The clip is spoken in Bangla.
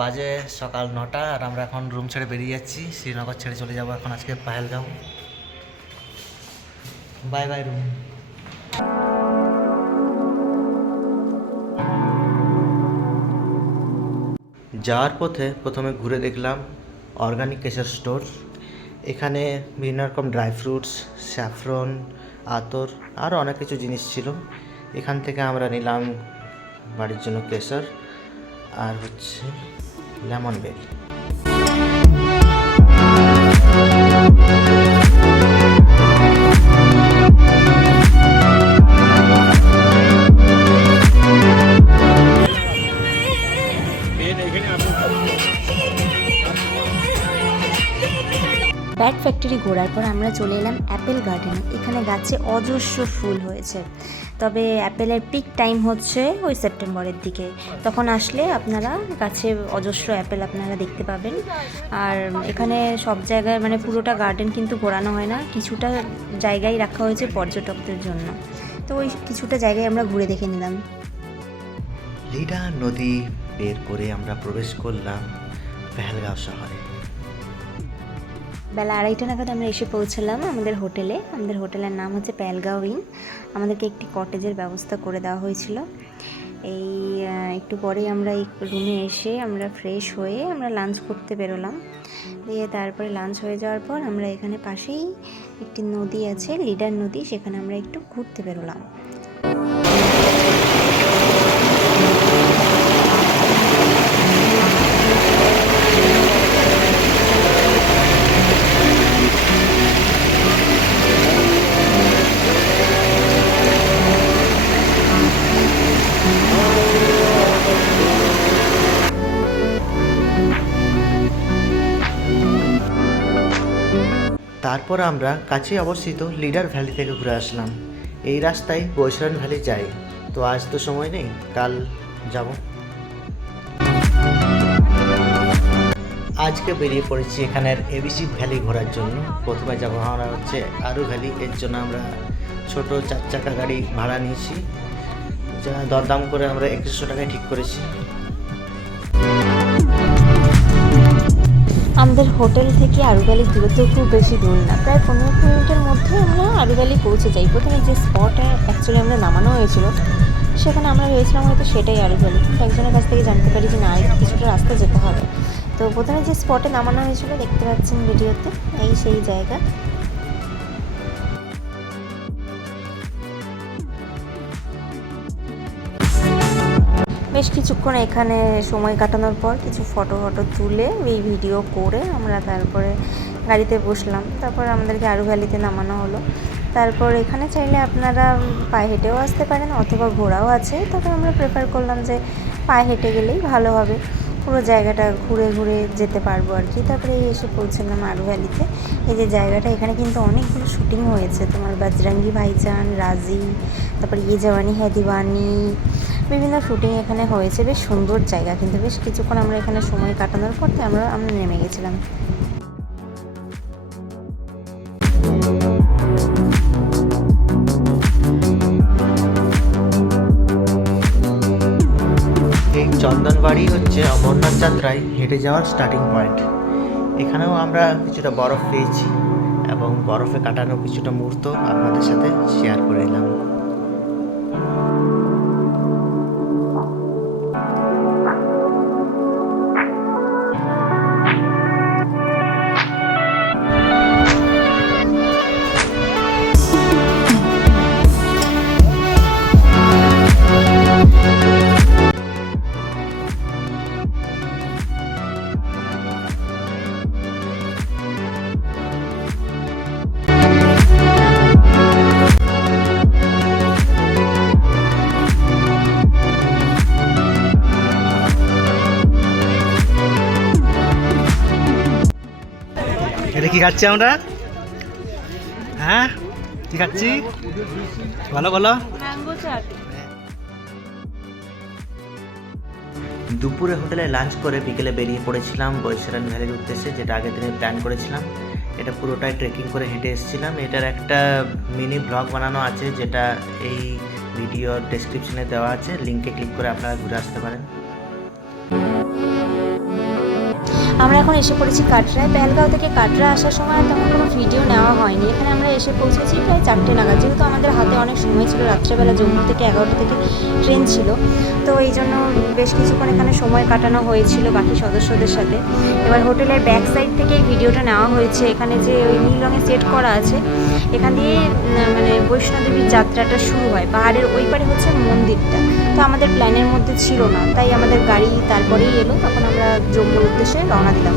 বাজে সকাল 9টা আর আমরা এখন রুম ছেড়ে বেরিয়ে যাচ্ছি। শ্রীনগর ছেড়ে চলে যাব এখন আজকে পাহেলগাঁও। Bye bye room. যাওয়ার পথে প্রথমে ঘুরে দেখলাম অর্গানিক কেশর স্টোর। এখানে বিভিন্ন রকম ড্রাই ফ্রুটস, স্যাফরন, আতর আরও অনেক কিছু জিনিস ছিল। এখান থেকে আমরা নিলাম বাড়ির জন্য কেশর আর হচ্ছে লেমন বেল। ব্যাট ফ্যাক্টরি ঘোরার পর আমরা চলে এলাম অ্যাপেল গার্ডেনে। এখানে গাছে অজস্র ফুল হয়েছে, তবে অ্যাপেলের পিক টাইম হচ্ছে ওই সেপ্টেম্বরের দিকে। তখন আসলে আপনারা গাছে অজস্র অ্যাপেল আপনারা দেখতে পাবেন। আর এখানে সব জায়গায় মানে পুরোটা গার্ডেন কিন্তু ঘোরানো হয় না, কিছুটা জায়গায় রাখা হয়েছে পর্যটকদের জন্য। তো ওই কিছুটা জায়গায় আমরা ঘুরে দেখে নিলাম। লিডার নদী বের করে আমরা প্রবেশ করলাম পেহেলগাঁও শহরে। বেলা 2:30 নাগাদ আমরা এসে পৌঁছলাম আমাদের হোটেলে। আমাদের হোটেলের নাম হচ্ছে পেহেলগাঁও ইন। আমাদেরকে একটি কটেজের ব্যবস্থা করে দেওয়া হয়েছিল। এই একটু পরেই আমরা এই রুমে এসে আমরা ফ্রেশ হয়ে আমরা লাঞ্চ করতে বেরোলাম। দিয়ে তারপরে লাঞ্চ হয়ে যাওয়ার পর আমরা এখানে পাশেই একটি নদী আছে, লিডার নদী, সেখানে আমরা একটু ঘুরতে বেরোলাম। তারপর আমরা কাছে অবস্থিত লিডার ভ্যালি থেকে ঘুরে আসলাম। এই রাস্তায় বৈশরণ ভ্যালি যায়, তো আজ তো সময় নেই, কাল যাব। আজকে বেরিয়ে পড়েছি এখানের এবিসি ভ্যালি ঘোরার জন্য। প্রথমে যাবো আমরা হচ্ছে আরু ভ্যালি। এর জন্য আমরা ছোট 4 চাকা গাড়ি ভাড়া নিয়েছি, যা দরদাম করে আমরা 2100 টাকায় ঠিক করেছি। আমাদের হোটেল থেকে আরু ভ্যালির দূরত্ব খুব বেশি দূর না, প্রায় 15 মিনিটের মধ্যে আমরা আরু ভ্যালি পৌঁছে যাই। প্রথমে যে স্পটে অ্যাকচুয়ালি আমরা নামানো হয়েছিল সেখানে আমরা ভেবেছিলাম হয়তো সেটাই আরু ভ্যালি, কিন্তু একজনের কাছ থেকে জানতে পারি যে না, কিছুটা রাস্তা যেতে হবে। তো প্রথমে যে স্পটে নামানো হয়েছিল দেখতে পাচ্ছেন ভিডিওতে, এই সেই জায়গা। বেশ কিছুক্ষণ এখানে সময় কাটানোর পর কিছু ফটো তুলে এই ভিডিও করে আমরা তারপরে গাড়িতে বসলাম। তারপর আমাদেরকে আরু ভ্যালিতে নামানো হলো। তারপর এখানে চাইলে আপনারা পায়ে হেঁটেও আসতে পারেন অথবা ঘোড়াও আছে, তবে আমরা প্রেফার করলাম যে পায়ে হেঁটে গেলেই ভালো হবে, পুরো জায়গাটা ঘুরে ঘুরে যেতে পারবো আর কি। তারপরে এসে পৌঁছলাম আরু ভ্যালিতে। এই যে জায়গাটা, এখানে কিন্তু অনেকগুলো শুটিং হয়েছে, তোমার বজরঙ্গি ভাইজান, রাজি, তারপর ইয়ে জওয়ানি হ্যায় দিওয়ানি, বিভিন্ন শুটিং এখানে হয়েছে। বেশ সুন্দর জায়গা, কিন্তু বেশ কিছুক্ষণ আমরা এখানে সময় কাটানোর পর আমরা নেমে গেছিলাম। এই চন্দনবাড়ি হচ্ছে অমরনাথ যাত্রায় হেঁটে যাওয়ার স্টার্টিং পয়েন্ট। এখানেও আমরা কিছুটা বরফ পেয়েছি এবং বরফে কাটানো কিছুটা মুহূর্ত আপনাদের সাথে শেয়ার করে নিলাম। এটা কি খাচ্ছি আমরা? হ্যাঁ, কি খাচ্ছি বলো বলো। দুপুরে হোটেলে লাঞ্চ করে বিকেলে বেরিয়ে পড়েছিলাম বৈশরণ ভ্যালির উদ্দেশ্যে, যেটা আগের দিনে প্ল্যান করেছিলাম। এটা পুরোটাই ট্রেকিং করে হেঁটে এসেছিলাম। এটার একটা মিনি ব্লগ বানানো আছে, যেটা এই ভিডিওর ডেসক্রিপশনে দেওয়া আছে, লিঙ্কে ক্লিক করে আপনারা ঘুরে আসতে পারেন। আমরা এখন এসে পড়েছি কাটরায়। পেহেলগাঁও থেকে কাটরা আসার সময় তেমন কোনো ভিডিও নেওয়া হয়নি। এখানে আমরা এসে পৌঁছেছি প্রায় 4টে নাগাদ, যেহেতু আমাদের হাতে অনেক সময় ছিল, রাত্রেবেলা জম্মু থেকে 11টা থেকে ট্রেন ছিল, তো এই জন্য বেশ কিছুক্ষণ এখানে সময় কাটানো হয়েছিল বাকি সদস্যদের সাথে। এবার হোটেলের ব্যাক সাইড থেকে এই ভিডিওটা নেওয়া হয়েছে। এখানে যে ওই নীল রঙের সেট করা আছে, এখান দিয়ে মানে বৈষ্ণোদেবীর যাত্রাটা শুরু হয়। পাহাড়ের ওই পারে হচ্ছে মন্দিরটা, তো আমাদের প্ল্যানের মধ্যে ছিল না, তাই আমাদের গাড়ি তারপরেই এলো, তখন আমরা জম্মুর উদ্দেশ্যে রওনা দিলাম।